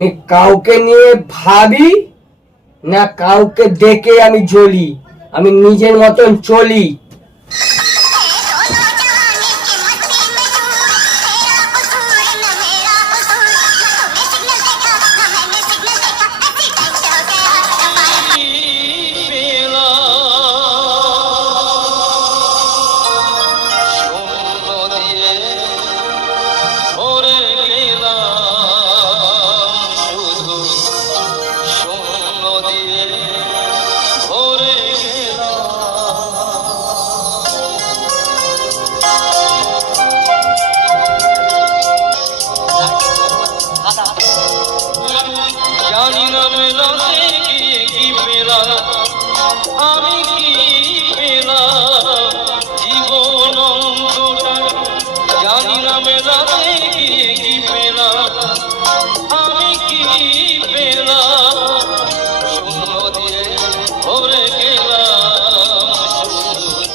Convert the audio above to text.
আমি কাউকে নিয়ে ভাবি না কাউকে দেখে আমি জ্বলি, আমি নিজের মতন চলি। জানি না মেলাতে গিয়ে কি পেলাম, আমি কি পেলাম জীবন অন্তটা। জানি না মেলাতে গিয়ে কি পেলাম, আমি কি পেলাম।